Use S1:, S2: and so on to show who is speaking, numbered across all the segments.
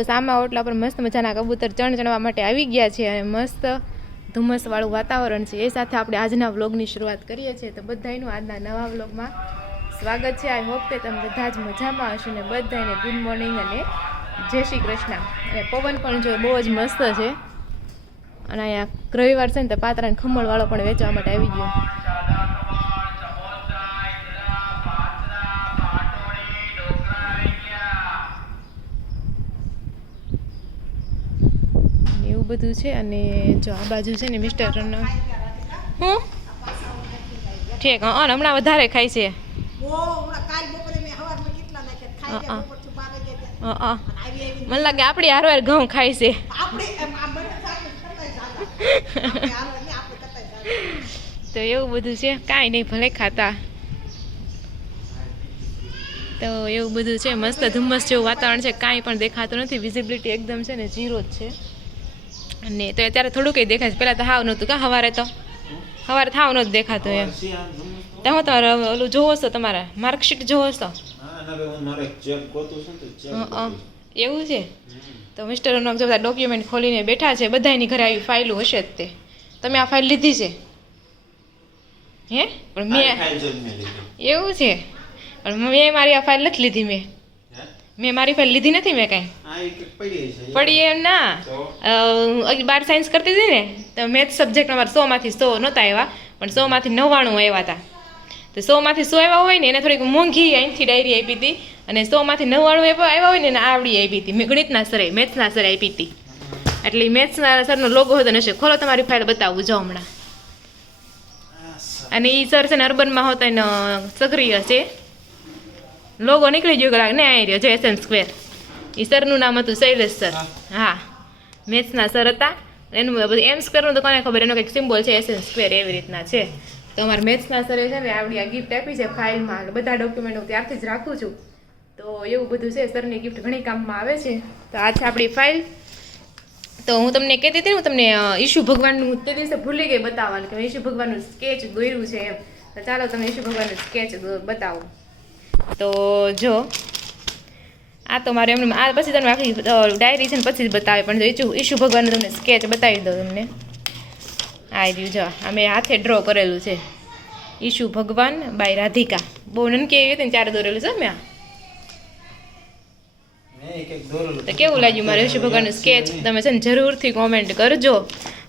S1: જો સામા ઓટલા પર મસ્ત મજાના કબૂતર ચણ ચણવા માટે આવી ગયા છે અને મસ્ત ધુમ્મસવાળું વાતાવરણ છે. એ સાથે આપણે આજના વ્લોગની શરૂઆત કરીએ છીએ. તો બધાનું આજના નવા વ્લોગમાં સ્વાગત છે. આઈ હોપ કે તમે બધા જ મજામાં હશો ને બધાને ગુડ મોર્નિંગ અને જય શ્રી કૃષ્ણ. અને પવન પણ જો બહુ જ મસ્ત છે. અને અહીંયા રવિવાર છે ને તો પાત્રાને ખમણવાળો પણ વેચવા માટે આવી ગયો. બધું છે અને જો આ બાજુ છે ને મિસ્ટર હું? ઠીક હા હમણાં વધારે ખાય છે. મને લાગે આપણી હારવાર ઘઉં ખાય છે. તો એવું બધું છે કાંઈ નહીં ભલે ખાતા. તો એવું બધું છે મસ્ત ધુમ્મસ જેવું વાતાવરણ છે કાંઈ પણ દેખાતું નથી. વિઝિબિલિટી એકદમ છે ને ઝીરો જ છે. અને તો અત્યારે થોડું કંઈ દેખાય છે. પહેલાં તો હાવ નહોતું કા? હવારે તો. સવારે થાવ નહોતું દેખાતું એમ. તો હું તમારે ઓલું જોવો છો તમારા? માર્કશીટ જોવો છો? હં, એવું છે? તો મિસ્ટર અનોક જો બધા ડોક્યુમેન્ટ ખોલીને બેઠા છે બધાની ઘરે આવી ફાઇલો હશે જ તે. તમે આ ફાઇલ લીધી છે? હે? પણ મેં એવું છે? પણ મેં મારી આ ફાઇલ નથી લીધી મેં. મેં મારી ફાઇલ લીધી નથી મેં કાંઈ. પડી એમ ના. બાર સાયન્સ કરતી હતી ને તો મેથ્સ સબ્જેક્ટ અમારે સોમાંથી સો નહોતા આવ્યા પણ સોમાંથી નવ્વાણું આવ્યા હતા તો સોમાંથી સો આવ્યા હોય ને એને થોડીક મોંઘી અહીંથી ડાયરી આપી હતી અને સોમાંથી નવ્વાણું આવ્યા હોય ને એને આવડી આપી હતી. મેં ગણિતના સરે મેથ્સના સરે આપી હતી. એટલે મેથ્સના સરનો લોગો હતો ને હશે ખોલો તમારી ફાઇલ બતાવું જો હમણાં. અને એ સર છે ને અર્બનમાં હોતા એને સક્રિય છે. લોગો નીકળી ગયો કલાક ને આવી રહ્યો જો એસ સ્ક્વેર એ સરનું નામ હતું શૈલેષ સર હા મેથ્સના સર હતા એનું બધું એમ સ્ક્વેરનું તો કોને ખબર એનો કંઈક સિમ્બોલ છે એસએન સ્ક્વેર એવી રીતના છે તો અમારા મેથ્સના સરે છે ને આવડી આ ગિફ્ટ આપી છે ફાઇલમાં બધા ડોક્યુમેન્ટ હું ત્યારથી જ રાખું છું તો એવું બધું છે સરની ગિફ્ટ ઘણી કામમાં આવે છે તો આ છે આપણી ફાઇલ તો હું તમને કહેતી હતી હું તમને ઈશુ ભગવાનનું તે દિવસે ભૂલી ગઈ બતાવવાનું કે ઈશુ ભગવાનનું સ્કેચ દોર્યું છે એમ તો ચાલો તમે ઈશુ ભગવાનનું સ્કેચ બતાવું તો જો આ તો મારે એમને આ પછી તમને આખી ડાયરી છે ને પછી જ બતાવે પણ જો ઈશુ ઈશુ ભગવાનનું તમને સ્કેચ બતાવી દઉં તમને. આ રહ્યું જો આ મેં હાથે ડ્રો કરેલું છે. ઈશુ ભગવાન બાય રાધિકા. બહુ નનકી એવી હતી ને ત્યારે દોરેલું છે મેં આ. તો કેવું લાગ્યું મારે ઈશુ ભગવાનનું સ્કેચ તમે છે ને જરૂરથી કોમેન્ટ કરજો.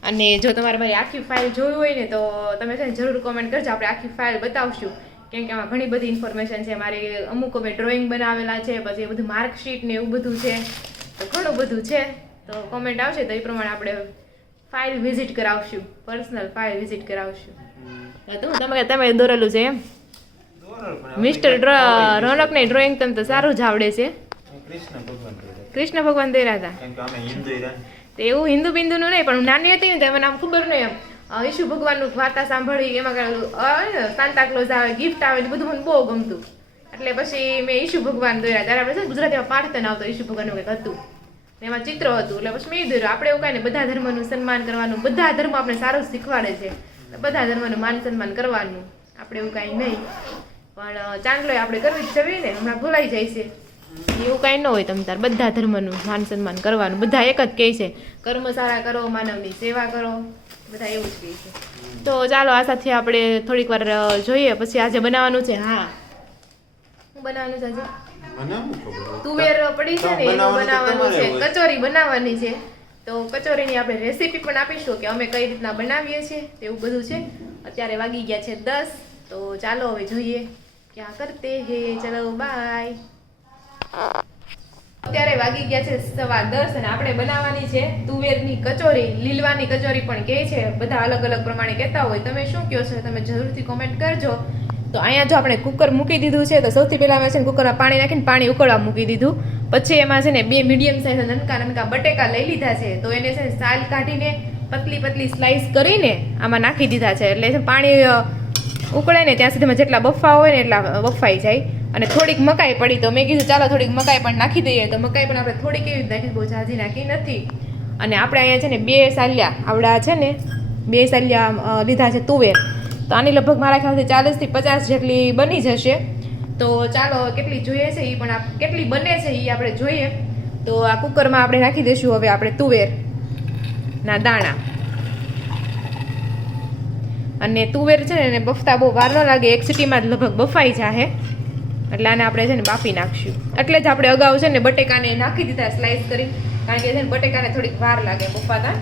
S1: અને જો તમારે મારી આખી ફાઇલ જોવી હોય ને તો તમે છે ને જરૂર કોમેન્ટ કરજો. આપણે આખી ફાઇલ બતાવશું. કેમ કે આમાં ઘણી બધી ઇન્ફોર્મેશન છે. મારે અમુક અમે ડ્રોઈંગ બનાવેલા છે પછી એ બધું માર્કશીટ ને એવું બધું છે. તો ઘણું બધું છે. તો કોમેન્ટ આવશે તો એ પ્રમાણે આપણે ફાઇલ વિઝિટ કરાવશું. પર્સનલ ફાઇલ વિઝિટ કરાવશું. તો તમે તમે દોરેલું છે એમ? મિસ્ટર રોનકને ડ્રોઈંગ તમને તો સારું જ આવડે છે.
S2: કૃષ્ણ ભગવાન.
S1: દોર્યા હતા. તો એવું હિન્દુ બિંદુનું નહીં પણ હું નાની હતી ને તો મને આમ ખબર નહીં એમ. ઈશુ ભગવાનનું વાર્તા સાંભળી એમાં સાંતા ક્લોઝ આવે ગિફ્ટ આવે બધું મને બહુ ગમતું. એટલે પછી મેં ઈશુ ભગવાન દોર્યા ત્યારે આપણે ગુજરાતીમાં પાઠતન આવતો ઈશુ ભગવાનનું કંઈક હતું. ને એમાં ચિત્ર હતું એટલે પછી મેં દોર્યું. આપણે એવું કાંઈ નહીં બધા ધર્મનું સન્માન કરવાનું બધા ધર્મ આપણે સારું શીખવાડે છે. બધા ધર્મનું માન સન્માન કરવાનું આપણે એવું કાંઈ નહીં. પણ અ, ચાંદલો આપણે કરવી જ જવી ને હમણાં ભૂલાઈ જાય છે. એવું કાંઈ ન હોય તમ તાર બધા ધર્મનું માન સન્માન કરવાનું. બધા એક જ કહે છે કર્મ સારા કરો માનવની સેવા કરો. બધા એવું જ કહે છે. તો ચાલો આ સાથે આપણે થોડીક વાર જોઈએ. પછી આજે બનાવવાનું છે હા. હું બનાવવાનું છે આજે? તુવેર પડી છે ને એનું
S2: બનાવવાનું
S1: છે. કચોરી બનાવવાની છે. તો કચોરીની આપણે રેસીપી પણ આપીશું કે અમે કઈ રીતના બનાવીએ છીએ એવું બધું છે. અત્યારે વાગી ગયા છે દસ. તો ચાલો હવે જોઈએ. ક્યાં કરતે હે? ચલો બાય વાગી ગયા છે સવા દસ અને આપણે બનાવવાની છે તુવેરની કચોરી. લીલવાની કચોરી પણ કહે છે. બધા અલગ અલગ પ્રમાણે કહેતા હોય. તમે શું કહો છો? તમે જરૂરથી કોમેન્ટ કરજો. તો અહીંયા જો આપણે કુકર મૂકી દીધું છે, તો સૌથી પહેલાં મેં છે ને કુકરમાં પાણી નાખીને પાણી ઉકળવા મૂકી દીધું. પછી એમાં છે ને બે મીડિયમ સાઇઝ નનકા નનકા બટેકા લઈ લીધા છે. તો એને છે ને સાલ કાઢીને પતલી પતલી સ્લાઈસ કરીને આમાં નાખી દીધા છે. એટલે પાણી ઉકળે ને ત્યાં સુધીમાં જેટલા બફા હોય ને એટલા બફાઈ જાય. અને થોડીક મકાઈ પડી તો મેં કીધું, ચાલો થોડીક મકાઈ પણ નાખી દઈએ. તો મકાઈ પણ આપણે થોડીક એવી નાખી, બહુ ઝાઝી નાખી નથી. અને આપણે અહીંયા છે ને બે સાલિયા આવડા છે ને, બે સાલિયા લીધા છે તુવેર. તો આની લગભગ મારા ખ્યાલથી ચાલીસથી પચાસ જેટલી બની જશે. તો ચાલો, કેટલી જોઈએ છે એ પણ કેટલી બને છે એ આપણે જોઈએ. તો આ કુકરમાં આપણે નાખી દઈશું હવે આપણે તુવેર ના દાણા. અને તુવેર છે ને એને બફતા બહુ વાર ન લાગે, એક સિટીમાં જ લગભગ બફાઈ જાહે. એટલે આને આપણે છે ને બાફી નાખશું. એટલે જ આપણે અગાઉ છે ને બટેકાને નાખી દીધા સ્લાઇસ કરી. કારણ કે છે ને બટેકાને થોડીક વાર લાગે બફાતા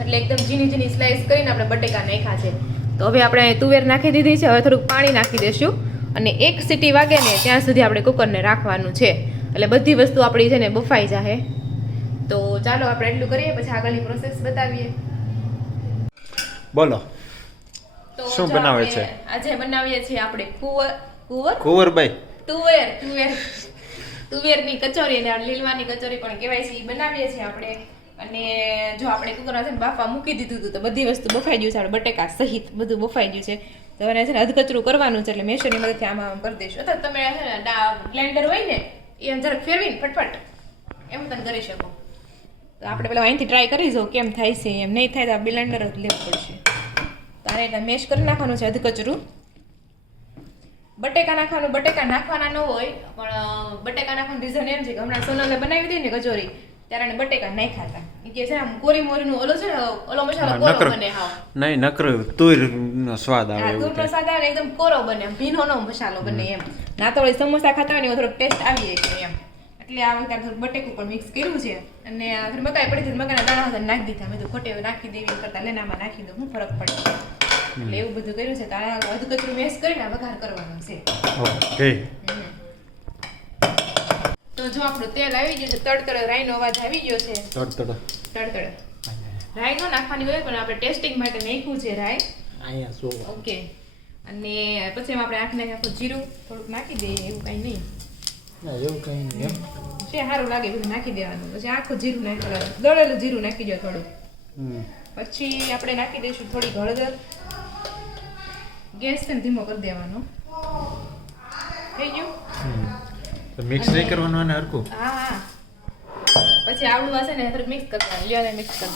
S1: એટલે એકદમ ઝીણી ઝીણી સ્લાઇસ કરીને આપણે બટેકા નાખ્યા છે. તો હવે આપણે તુવેર નાખી દીધી છે. હવે થોડુંક પાણી નાખી દઈશું. અને એક સીટી વાગે ને ત્યાં સુધી આપણે કુકરને રાખવાનું છે. એટલે બધી વસ્તુ આપણી છે ને બફાઈ જાહે. તો ચાલો આપણે એટલું કરીએ પછી આગળની પ્રોસેસ બતાવીએ.
S2: બોલો. શું બનાવે છે?
S1: આજે બનાવીએ છીએ આપણે કુંવર કુંવર?
S2: કુંવરબાઈ.
S1: તુવેર તુવેર. તુવેરની કચોરી અને આ લીલવાની કચોરી પણ કહેવાય છે એ બનાવીએ છીએ આપણે. અને જો આપણે કુકરમાં છે ને બાફા મૂકી દીધું હતું તો બધી વસ્તુ બફાઈ ગયું છે આપણે બટેકા સહિત બધું બફાઈ ગયું છે. તો એને છે ને અધકચરું કરવાનું છે એટલે મેશોની મદદથી આમાં આમ કરી દઈશું. અથવા તમે છે ને બ્લેન્ડર હોય ને એ જરાક ફેરવીને ફટફટ એમ તમે કરી શકો. તો આપણે પેલા અહીંથી ટ્રાય કરી જો કેમ થાય છે એમ નહીં થાય તો બ્લેન્ડર જ લેવું પડશે. તારે મેશ કરી નાખવાનું છે અધકચરું. બટેકા નાખવાનું બટેકા નાખવાના ન હોય પણ બટેકા નાખવાનું રીઝન એમ છે કે હમણાં સોનલે બનાવી હતી ને કચોરી ત્યારે બટેકા નાખ્યા હતા. કે છે આમ કોરી મોરીનું ઓલો છે ને ઓલો મસાલો કોરો બને હા.
S2: નહીં નકર તુર નો સ્વાદ આવે એવું
S1: દૂધનો
S2: થાય.
S1: સાદા એકદમ કોરો બને ભીનો નો મસાલો બને એમ. ના તો સમોસા ખાતા હોય ને થોડોક ટેસ્ટ આવી જાય એમ. એટલે આ વખતે થોડું બટેકું પણ મિક્સ કર્યું છે. અને મકાઈ પડી હતી તો મકાઈના દાણા હતા નાખી દીધા. મેં તો ખોટે નાખી દેવી કરતા લેનામાં નાખી દઉં હું ફરક પડે. એટલે એવું બધું કર્યું છે તો આ કચરું મેસ કરીને વઘાર કરવાનો છે.
S2: ઓકે.
S1: તો જો આપણું તેલ આવી ગયું છે તડતડ રાઈનો અવાજ આવી ગયો છે.
S2: તડતડ.
S1: તડતડ. રાઈ ન નાખવાની હોય પણ આપણે ટેસ્ટિંગ માટે નાખ્યું છે રાઈ.
S2: અહીંયા સો
S1: ઓકે. અને પછી એમાં આપણે આખને આખું જીરું થોડુંક નાખી દઈએ એવું કાંઈ નહીં.
S2: એવું કઈ નહીં એમ.
S1: જે સારું લાગે બધું નાખી દેવાનું. પછી આખું જીરું નાખી દળેલું જીરું નાખી દો થોડું પછી આપણે નાખી દઈશું થોડી હળદર. ગેસ ને ધીમો કરી દેવાનો. થઈ ગયું?
S2: તો મિક્સ નહીં કરવાનું અને હરકું
S1: હા હા. પછી આવડું હશે ને થોડુંક મિક્સ કરી લ્યો ને મિક્સ કરી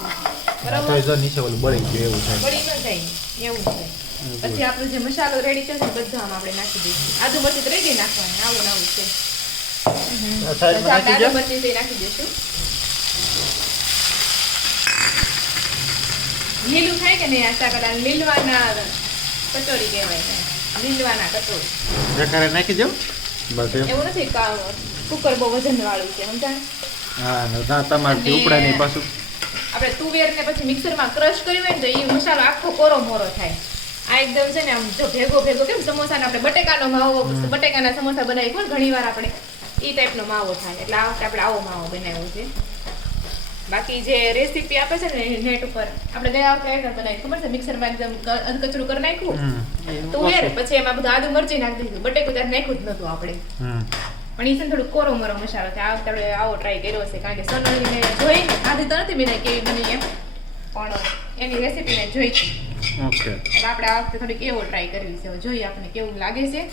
S1: બરાબર
S2: તો નીચે ઓલું બળી ગયું એવું થાય.
S1: બળી ન જાય. એવું છે પછી આપણો જે મસાલો રેડી છે ને બધો આમાં આપણે નાખી દઈશું. આદુ મરચી રેડી નાખવાની આવું આવું છે.
S2: નાખી
S1: આદુ મરચી નાખી દઈશું. લીલું થાય કે નહીં? આ શાક લીલવાના કચોરી કહેવાય છે. લીલવાના કચોરી.
S2: પ્રકારે નાખી દો. બસ
S1: એવું નથી કુકર બહુ વજન વાળું છે સમજા
S2: હા તમારે ઉપડા નહીં પાછું.
S1: આપણે તુવેર ને પછી મિક્સરમાં ક્રશ કરી હોય ને તો એ મસાલો આખો કોરો મોરો થાય. આ એકદમ છે ને આમ જો ભેગો ભેગો કેમ સમોસાનો આપણે બટેકાનો માવો બટેકાના સમોસા બનાવી કોણ ઘણી વાર આપણે એ ટાઈપનો માવો થાય. એટલે આ વખતે આપણે આવો માવો બનાવ્યો છે. બાકી જે રેસીપી આપે છે ને નેટ ઉપર. આપણે ગયા વખતે એને બનાવી. ખબર છે? મિક્સરમાં એકદમ ક- અધકચરું કરી નાખ્યું?
S2: તો
S1: તુવેર પછી એમાં બધું આદુ મરચી નાખી દીધું. બટેકું ત્યારે નાખ્યું જ નતું આપણે. પણ એ છે થોડું કોરો મરો મસાલો છે. આ આપણે આવો ટ્રાય કર્યો છે. કારણ કે સોનલીને જોઈ આધી તો નથી મેને કેવી બની એમ. પણ એની રેસીપી મેં જોઈ
S2: ઓકે.
S1: આપણે આ વખતે થોડીક એવો ટ્રાય કરવી છે. જોઈએ આપણે કેવું લાગે છે.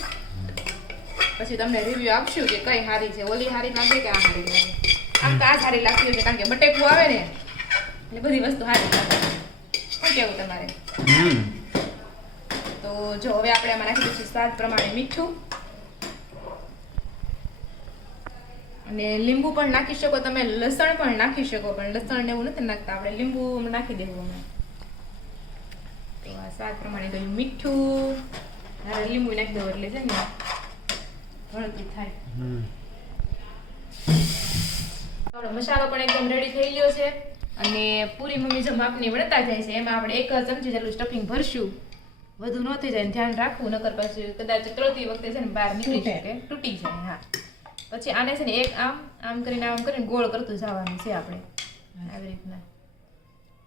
S1: પછી તમને રિવ્યુ આપશું કે કઈ સારી છે. ઓલી સારી લાગે કે આ સારી લાગે આમ તો આ સારી લાગતી હોય કારણ કે બટેકું આવે ને એટલે બધી વસ્તુ સારી લાગે. શું કેવું તમારે? તો જો હવે આપણે આમાં નાખી દઈશું સ્વાદ પ્રમાણે મીઠું. અને લીંબુ પણ નાખી શકો તમે લસણ પણ નાખી શકો પણ લસણ ને એવું નથી નાખતા. આપણે લીંબુ નાખી દેવું અમે. તો આ સ્વાદ પ્રમાણે ગયું મીઠું. મારે લીંબુ નાખી દઉં એટલે છે ને હળદી થાય. મસાલો પણ એકદમ રેડી થઈ ગયો છે. અને પૂરી મમ્મી જો માપની વળતા જાય છે એમાં આપણે એક ચમચી જેટલું સ્ટફિંગ ભરશું. વધુ ન થઈ જાય ધ્યાન રાખવું નકર પછી કદાચ ત્રણથી વખતે છે ને બહાર નીકળી શકે તૂટી જાય હા. પછી આને છે ને એક આમ આમ કરીને આમ કરીને ગોળ કરતું જવાનું છે આપણે. આવી રીતના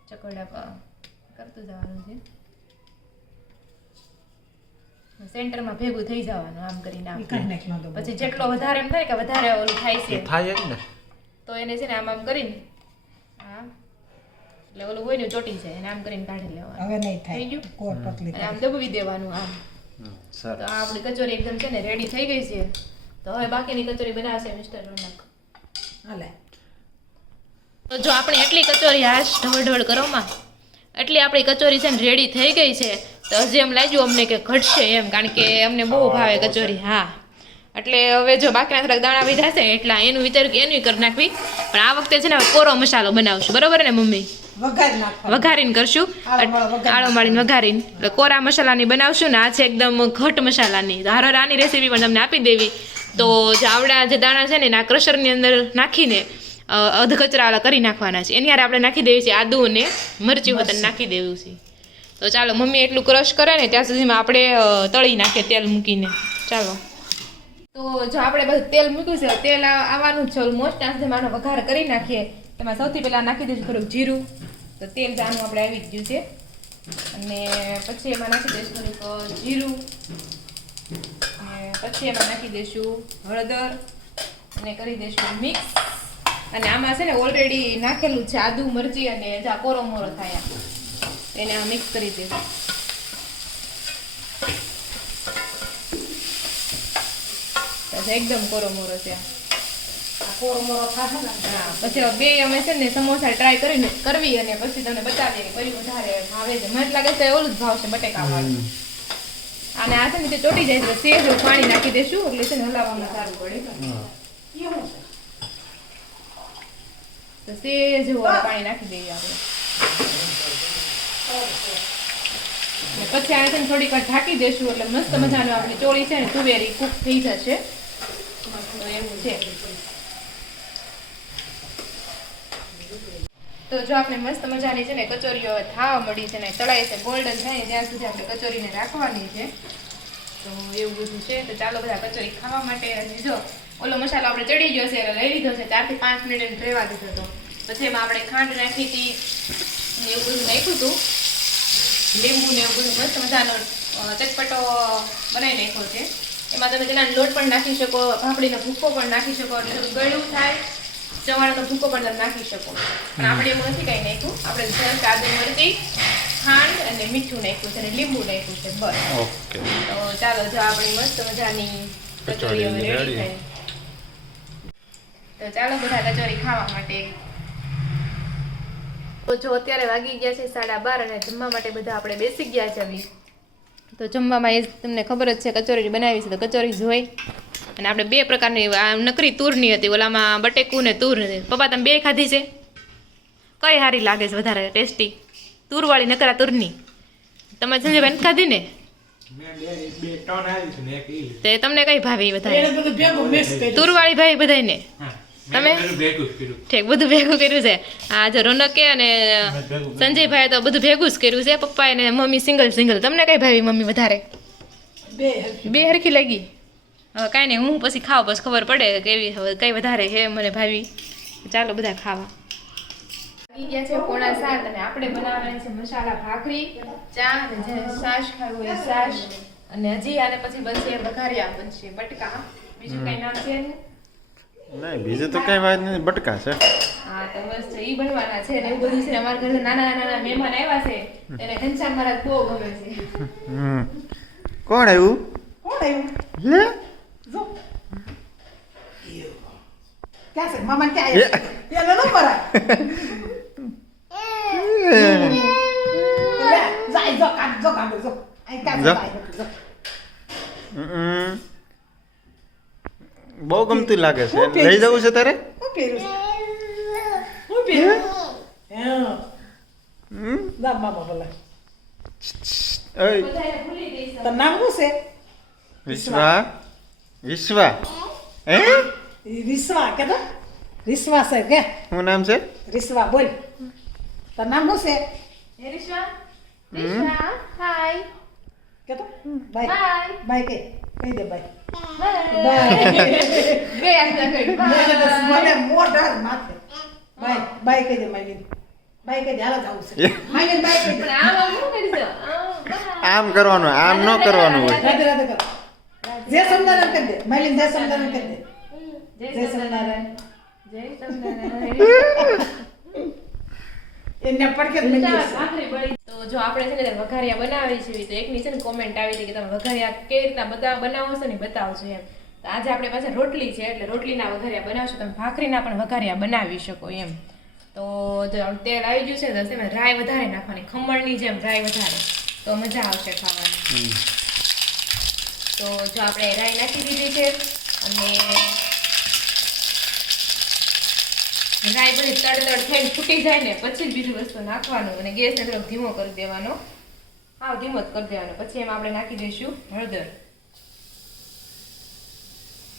S1: ચકરડા કરતું જવાનું છે. સેન્ટરમાં ભેગું થઈ જવાનું આમ કરીને આમ. પછી જેટલો વધારે એમ થાય કે વધારે ઓલું થાય છે.
S2: થાય જ ને.
S1: તો એને છે ને આમ આમ કરીને હા એટલે ઓલું હોય ને ચોટી જાય એને આમ કરીને કાઢી લેવાનું.
S3: હવે નહીં
S1: થઈ ગયું? આમ દબાવી દેવાનું આમ. તો આ આપણી કચોરી એકદમ છે ને રેડી થઈ ગઈ છે. તો હવે બાકીની કચોરી બનાવશે મિસ્ટર રોનક.
S3: હાલે.
S1: તો જો આપણે એટલી કચોરી હાશ ઢવળ ઢવળ કરવામાં એટલી આપણી કચોરી છે ને રેડી થઈ ગઈ છે. તો હજી એમ લાગ્યું અમને કે ઘટશે એમ કારણ કે અમને બહુ ભાવે કચોરી હા. એટલે હવે જો બાકીના થોડાક દાણા વહી જશે એટલે એનું વિચાર્યું કે એનું કરી નાખવી. પણ આ વખતે છે ને હવે કોરો મસાલો બનાવશું. બરોબર ને મમ્મી? વઘારીને કરશું.
S3: આળો
S1: માળીને વઘારીને. એટલે કોરા મસાલાની બનાવશું ને આ છે એકદમ ઘટ મસાલાની. હારો આની રેસીપી પણ તમને આપી દેવી. તો જે આવડા જે દાણા છે ને એના ક્રશરની અંદર નાખીને અધ કચરા કરી નાખવાના છે. એની હારે આપણે નાખી દેવી છે આદુ અને મરચી વતન નાખી દેવું છે. તો ચાલો મમ્મી એટલું ક્રશ કરે ને ત્યાં સુધીમાં આપણે તળી નાખીએ તેલ મૂકીને. ચાલો. તો જો આપણે બધું તેલ મૂક્યું છે, તેલ આવવાનું છે ઓલમોસ્ટ સુધી આનો વઘાર કરી નાખીએ, એમાં સૌથી પહેલાં નાખી દઈશું થોડુંક જીરું. તો તેલ જાનું આપણે આવી ગયું છે. અને પછી એમાં નાખી દઈશું થોડુંક જીરું. પછી એમાં નાખી દઈશું હળદર. અને કરી દઈશું મિક્સ. અને આમાં છે ને ઓલરેડી નાખેલું છે આદુ, મરચી અને જા કોરો મોરો થાય એને મિક્સ કરી દઈશું. બસ એકદમ કોરો મોરો છે. આ.
S3: આ કોરો મોરો થાશે ને?
S1: હા પછી બે અમે છે ને સમોસા ટ્રાય કરીને કરવી અને પછી તમને બતાવીએ કયું વધારે ભાવે છે. મને લાગે છે ઓલું જ ભાવશે બટેકા વાળું. અને આ છે ને તે ચોટી જાય છે સેજ પાણી નાખી દેશું એટલે છે ને હલાવવામાં સારું પડે.
S3: એવું છે?
S1: તો સેજ પાણી નાખી દઈએ આપણે. પછી આ છે થોડીક વાર ઢાંકી દેશું એટલે મસ્ત મજાનું આપણી ચોળી છે ને તુવેરી કુક થઈ જશે. તો એવું છે. તો જો આપણે મસ્ત મજાની છે ને કચોરીઓ થાવા મળી છે ને તળાય છે ગોલ્ડન થાય ત્યાં સુધી આપણે કચોરીને રાખવાની છે. તો એવું બધું છે. તો ચાલો બધા કચોરી ખાવા માટે અને જો ઓલો મસાલો આપણે ચડી ગયો છે લઈ લીધો છે. ચારથી પાંચ મિનિટ રહેવા દીધો હતો. પછી એમાં આપણે ખાંડ નાખી હતી ને એવું બધું નાખ્યું હતું. લીંબુ ને એવું બધું મસ્ત મજાનો ચટપટો બનાવી નાખ્યો છે. એમાં તમે તેના લોટ પણ નાખી શકો ભાખડીનો ભૂકો પણ નાખી શકો એટલે થોડું ગળ્યું થાય ચવાણાનો ભૂકો પણ તમે નાખી શકો. પણ આપણે એવું નથી કાંઈ નાખ્યું. આપણે સરસ આદુ મરચી ખાંડ અને મીઠું નાખ્યું છે અને લીંબુ નાખ્યું છે બસ.
S2: ઓકે.
S1: તો ચાલો જો આપણી મસ્ત મજાની કચોરી હવે રેડી. થાય. તો ચાલો બધા કચોરી ખાવા માટે. તો જો અત્યારે વાગી ગયા છે સાડા બાર અને જમવા માટે બધા આપણે બેસી ગયા છે હવે તો જમવામાં એ તમને ખબર જ છે કચોરી બનાવી છે તો કચોરી જોઈ. અને આપણે બે પ્રકારની આ નકરી તૂરની હતી ઓલામાં બટેકું ને તૂર હતી પપ્પા તમે બે ખાધી છે? કઈ સારી લાગે છે વધારે ટેસ્ટી? તૂરવાળી નકરા તૂરની. તમે સંજયભાઈ ખાધી ને? તે તમને કઈ ભાવી વધારે? તુરવાળી ભાઈ બધાને તમે? ઠીક બધું ભેગું કર્યું છે. આ જો રોનકે અને સંજયભાઈ તો બધું ભેગું જ કર્યું છે. પપ્પા અને મમ્મી સિંગલ સિંગલ. તમને કઈ ભાવી મમ્મી વધારે?
S3: બે હરખી.
S1: લાગી? હવે કાંઈ નહીં હું પછી ખાવ પછી ખબર પડે કે કેવી કઈ વધારે હે મને ભાવી. ચાલો બધા ખાવા. ગયા છે પોણા સાત અને આપણે બનાવવાની છે મસાલા ભાખરી ચા અને જે છાશ ખાવું એ છાશ અને હજી આને પછી બનશે વઘારિયા બનશે બટકા. બીજું કઈ નામ છે એનું?
S2: નહીં બીજું તો કઈ વાત નહીં બટકા છે.
S1: હા તો બસ ઈ બનવાના છે ને એવું બધું છે અમારા ઘરે નાના નાના મહેમાન આવ્યા છે એને ઘનશ્યામ મહારાજ બહુ ગમે છે.
S2: હમ. કોણ આવ્યું?
S3: કોણ આવ્યું?
S2: લે.
S3: જો. ક્યાં છે? મામા ક્યાં આવ્યા ન પરાય. જાય જો કાઢ જો કાઢો જો. અહીં કાઢ જાય જો.
S2: હમ. બહુ ગમતું લાગે છે. લઈ જવું છે તારે?
S3: હું પહેરું હું પહેરું
S2: હમ?
S3: ના મામા
S2: ઓય.
S1: ભૂલી
S3: નામ શું છે?
S2: વિશ્વા. વિશ્વા. હે?
S3: વિશ્વા કે તો? રિશ્વા છે કે?
S2: શું નામ છે?
S3: રિશ્વા બોલ. તો નામ શું છે?
S1: હે રિશ્વા? રિશ્વા, હાય.
S3: કે તો? બાય. બાય કે. કહી દે
S1: આગળ.
S3: મને
S1: બાય.
S3: મોઢા માથે બાય બાય કહી દે માયલીન બાય કહી દે હાલ જ આવું છે માયલીન બાય કહી દે
S1: આમ
S2: કરવાનું આમ ન કરવાનું હોય
S3: રાધે રાધે કર જય સમદાન કરી દે માયલીન જય સ્વામિનારાયણ કરી દે
S1: જય. સ્વામિનારાયણ જય સ્વામિનારાયણ.
S3: એને પડકે જ
S1: બળી. તો જો આપણે છે ને વઘારિયા બનાવી છે તો એકની છે ને કોમેન્ટ આવી હતી કે તમે વઘારિયા કેવી રીતના બધા બનાવો છો ને બતાવજો એમ. તો આજે આપણે પાસે રોટલી છે એટલે રોટલીના વઘારિયા બનાવશો. તમે ભાખરીના પણ વઘારિયા બનાવી શકો એમ. તો જો તેલ આવી ગયું છે તો તેમાં રાય વધારે નાખવાની ખમણની જેમ રાય વધારે. તો મજા આવશે ખાવાની. તો જો આપણે રાય નાખી દીધી છે અને રાઈ બધી તડતડ થઈને ફૂટી જાય ને પછી બીજું વસ્તુ નાખવાનું અને ગેસ થોડોક ધીમો કરી દેવાનો. હા ધીમો જ કરી દેવાનો. પછી એમાં આપણે નાખી દઈશું હળદર.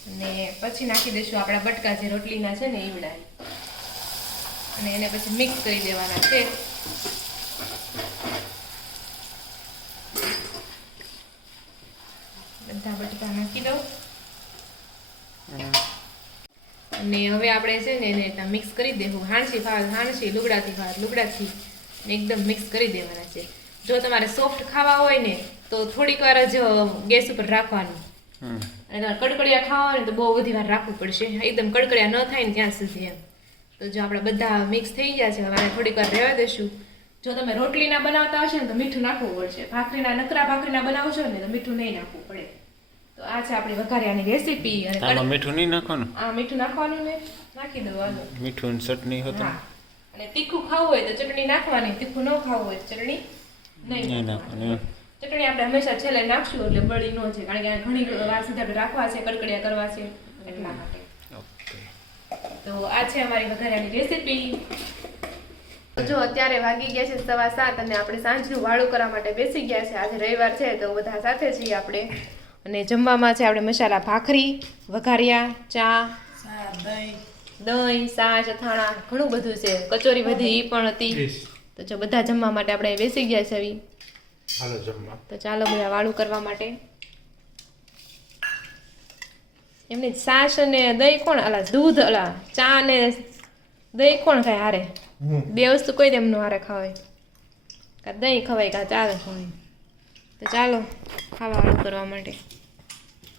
S1: અને પછી નાખી દઈશું આપણા બટકા જે રોટલીના છે ને ઈવડા. અને એને પછી મિક્સ કરી દેવાના છે. બધા બટકા નાખી દઉં. અને હવે આપણે છે ને એને મિક્સ કરી દેવું. હાણસી ભાત હાણસી લુગડાથી ભાત લુગડાથી ને એકદમ મિક્સ કરી દેવાના છે. જો તમારે સોફ્ટ ખાવા હોય ને તો થોડીક વાર જ ગેસ ઉપર રાખવાનું. અને તમારે કડકડિયા ખાવા હોય ને તો બહુ બધી વાર રાખવું પડશે. એકદમ કડકડિયા ન થાય ને ત્યાં સુધી એમ. તો જો આપણે બધા મિક્સ થઈ ગયા છે હવે થોડીક વાર રહેવા દેશું જો તમે રોટલીના બનાવતા હશો ને તો મીઠું નાખવું પડશે. ભાખરીના નકરા ભાખરીના બનાવશો ને તો મીઠું નહીં નાખવું પડે. તો આ છે આપણી વઘારિયાની રેસીપી અને
S2: આમાં મીઠું નહીં નાખવાનું?
S1: આ મીઠું નાખવાનું ને નાખી દઉં
S2: મીઠું ને ચટણી હોતું
S1: હા. અને તીખું ખાવું હોય તો ચટણી નાખવાની. તીખું ન ખાવું હોય ચટણી નહીં નાખવાની. ચટણી આપણે હંમેશા છેલ્લે નાખશું એટલે બળી ન છે કારણ કે આ ઘણી વાર સુધી આપણે રાખવા છે કડકડિયા કરવા છે એટલા માટે. તો આ છે અમારી વઘારિયાની રેસીપી જો અત્યારે વાગી ગયા છે સવા સાત અને આપણે સાંજનું વાળું કરવા માટે બેસી ગયા છે. આજે રવિવાર છે તો બધા સાથે છીએ આપણે. અને જમવામાં છે આપણે મસાલા ભાખરી વઘારિયા ચા
S3: દહીં.
S1: દહીં સાસ અથાણા ઘણું બધું છે. કચોરી બધી એ પણ હતી. તો જો બધા જમવા માટે આપણે બેસી ગયા છે
S4: હાલો જમવા.
S1: તો ચાલો બધા વાળું કરવા માટે. એમની સાસ અને દહીં કોણ? અલા દૂધ અલા ચા અને દહીં કોણ ખાય હારે? બે વસ્તુ કોઈ તેમનું હારે ખવાય. કાં દહીં ખવાય કાં ચા ખવાય. તો ચાલો ખાવા વાળું કરવા માટે.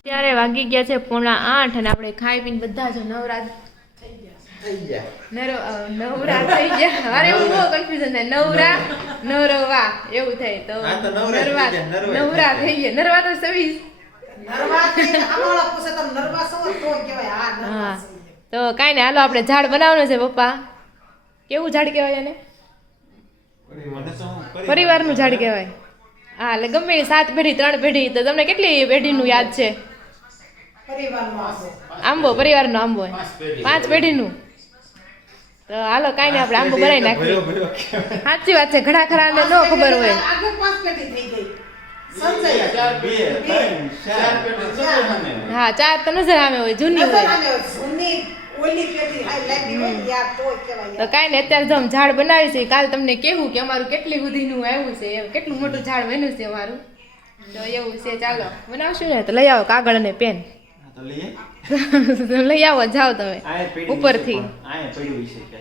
S1: ત્યારે વાગી ગયા છે પોણા આઠ અને આપણે ખાઈ પીને બધા જ નવરાત
S4: થઈ ગયા.
S1: નવરા થઈ ગયા. અરે હું બહુ કન્ફ્યુઝન થાય. નવરા નવરવા એવું થાય. તો નરવા નવરા
S2: થઈ
S1: ગયા. તો સવી
S3: તો
S1: કાંઈ નહીં. હાલો આપણે ઝાડ બનાવવાનું છે પપ્પા. કેવું ઝાડ કહેવાય એને? પરિવારનું ઝાડ કહેવાય. હા એટલે ગમે સાત પેઢી ત્રણ પેઢી તો તમને કેટલી પેઢીનું યાદ છે. આંબો પરિવારનો આંબો હોય. પાંચ પેઢીનું. તો હાલો કાંઈ નહીં આપણે આંબો બનાવી નાખીએ. સાચી વાત છે ઘણા ખરાને ન ખબર હોય. હા ચાર તો નજર આવે હોય જૂની હોય.
S3: આવે, જૂની ઓલી પેઢી હાઈ લાગી હોય ને તો
S1: કાંઈ નહીં અત્યારે જો આમ ઝાડ બનાવી છે કાલ તમને કેવું કે અમારું કેટલી સુધીનું આવ્યું છે કેટલું મોટું ઝાડ બન્યું છે અમારું. તો એવું છે ચાલો બનાવશું ને તો લઈ આવો કાગળ અને પેન.
S2: તો
S1: લઈ આવો જાઓ તમે. ઉપરથી.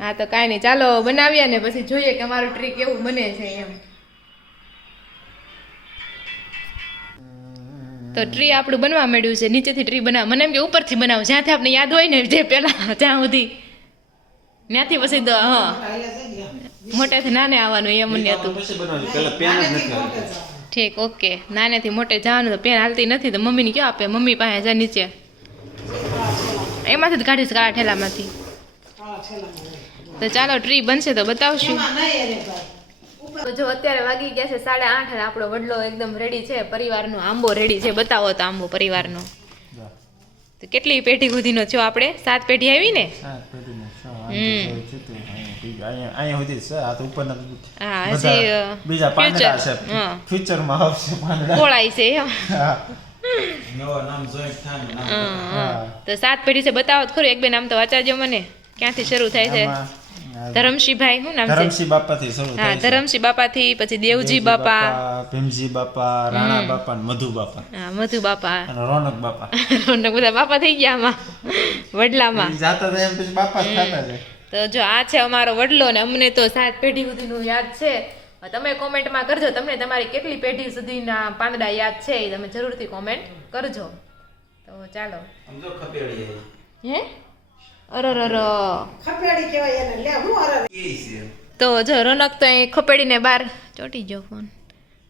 S1: હા તો કાંઈ નહીં. ચાલો બનાવીએ ને પછી જોઈએ કે અમારું ટ્રી કેવું બને છે એમ. તો ટ્રી આપણું બનવા માંડ્યું છે. નીચેથી ટ્રી બનાવ. મને એમ કે ઉપરથી બનાવ. જ્યાંથી આપણે યાદ હોય ને જે પહેલાં ત્યાં સુધી. ત્યાંથી પછી તો હા. મોટેથી નાને આવવાનું એમ મને હતું. ઠીક ઓકે. નાનેથી મોટે જવાનું તો પેન હાલતી નથી. તો મમ્મીને કયો આપે? મમ્મી પાસે જાય નીચે. એમાંથી જ કાઢીશ કાળા ઠેલામાંથી. તો ચાલો ટ્રી બનશે તો બતાવશું. તો જો અત્યારે વાગી ગયા છે સાડા આઠ અને આપણો વડલો એકદમ રેડી છે. પરિવારનો આંબો રેડી છે. બતાવો તો આંબો પરિવારનો. તો કેટલી પેઢી સુધીનો છો આપણે? સાત પેઢી આવી ને?
S4: હા
S1: હજી,
S4: બીજા પાંદડા છે.
S1: હા.
S4: ફ્યુચરમાં આવશે પાંદડા.
S1: કોળાઈ છે તો સાત પેઢી છે બતાવો ખરું એક બે નામ તો વાંચાજો મને. ક્યાંથી શરૂ થાય છે?
S4: આ
S1: શું નામ છે?
S4: ધરમસિંહ બાપાથી શરૂ
S1: હા
S4: થાય છે.
S1: ધરમશી બાપાથી પછી દેવજી બાપા.
S4: ભીમજી બાપા રાણા બાપા મધુ બાપા.
S1: હા મધુ બાપા.
S4: અને રોનક બાપા.
S1: રોનક બધા બાપા થઈ ગયા આમાં. વડલામાં.
S4: જાતા હતા એમ પછી બાપા જ થતા છે.
S1: તો જો આ છે અમારો વડલો ને અમને તો સાત પેઢી સુધીનું યાદ છે. તમે કોમેન્ટમાં કરજો. તમને તમારી કેટલી પેઢી સુધીના પાંદડા યાદ છે એ તમે જરૂરથી કોમેન્ટ કરજો. તો ચાલો. હે? અરર
S3: ખપેડી કહેવાય એને. લે હું અરે
S1: તો જો રોનક તો અહીં ખપેડીને બહાર ચોટી ગયો ફોન.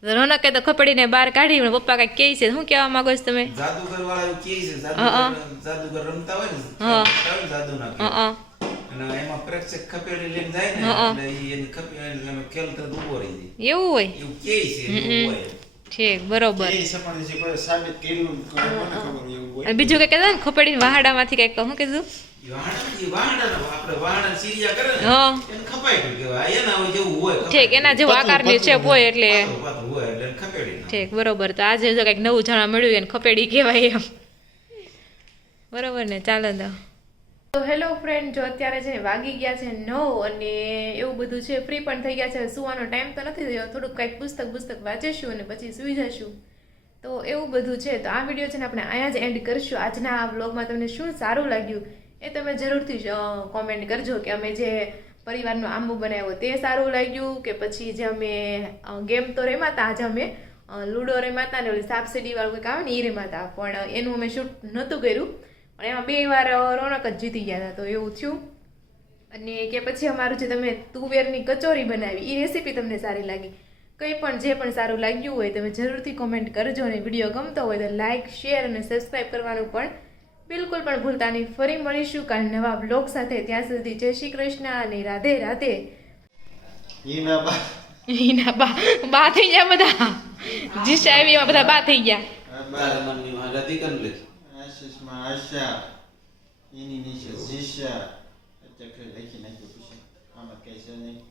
S1: રોનકે તો ખપેડીને બહાર કાઢી પણ પપ્પા કઈ કહે છે. શું કહેવા માંગો છો તમે?
S2: જાદુગર વાળા કહે છે
S1: હા, હા.
S2: જાદુગર જાદુગર રમતા હોય ને
S1: હા.
S2: જાદુ ના
S1: હા.
S2: અને એમાં પ્રેક્ષક ખપેડી લઈને જાય ને
S1: હા, હા.
S2: એટલે ઈ એની ખપેડી એનો ખેલ તરત ઊભો રહી જાય
S1: એવું હોય
S2: એવું કહે છે એવું હોય
S1: ઠીક બરોબર બીજું કઈ કહેતા ને ખપેડીને વાહાડામાંથી કંઈક કીધું
S2: ને,
S1: હા.
S2: ખપાય
S1: ઠીક એના જેવો આકારની
S4: પતલું
S1: હોય એટલે
S2: હોય.
S1: ઠીક બરોબર તો આજે જો કંઈક નવું જાણવા મળ્યું એને ખપેડી કહેવાય એમ બરોબર ને ચાલો તો તો હેલો ફ્રેન્ડ જો અત્યારે છે વાગી ગયા છે નવ અને એવું બધું છે ફ્રી પણ થઈ ગયા છે સુવાનો ટાઈમ તો નથી થયો, થોડુંક કંઈક પુસ્તક પુસ્તક વાંચીશું અને પછી સૂઈ જશું. તો એવું બધું છે, તો આ વીડિયો છે ને આપણે અહીંયા જ એન્ડ કરીશું. આજના આ વ્લોગમાં તમને શું સારું લાગ્યું એ તમે જરૂરથી કોમેન્ટ કરજો કે અમે જે પરિવારનો આંબો બનાવ્યો તે સારું લાગ્યું કે પછી જે અમે ગેમ તો રમાતા, આજે અમે લૂડો રમાતા ને ઓલી સાપસીડી વાળું કંઈક આવે ને એ રમાતા. પણ એનું અમે શૂટ નહોતું કર્યું. પણ એમાં બે વાર રોનક જ જીતી ગયા હતા તો એવું થયું. અને કે પછી અમારું જે તમે તુવેરની કચોરી બનાવી એ રેસીપી તમને સારી લાગી. કંઈ પણ જે પણ સારું લાગ્યું હોય તમે જરૂરથી કોમેન્ટ કરજો અને વીડિયો ગમતો હોય તો લાઇક શેર અને સબસ્ક્રાઈબ કરવાનું પણ બિલકુલ પણ ભૂલતા નહીં. ફરી મળીશું કાલ નવા બ્લોગ સાથે. ત્યાં સુધી જય શ્રી કૃષ્ણ અને રાધે રાધે.
S4: ઈના બા.
S1: બા. થઈ ગયા બધા? જીસા આવી એમાં બધા બા થઈ ગયા.
S4: maasha. Ini nishazisha atakadaki ama kaisani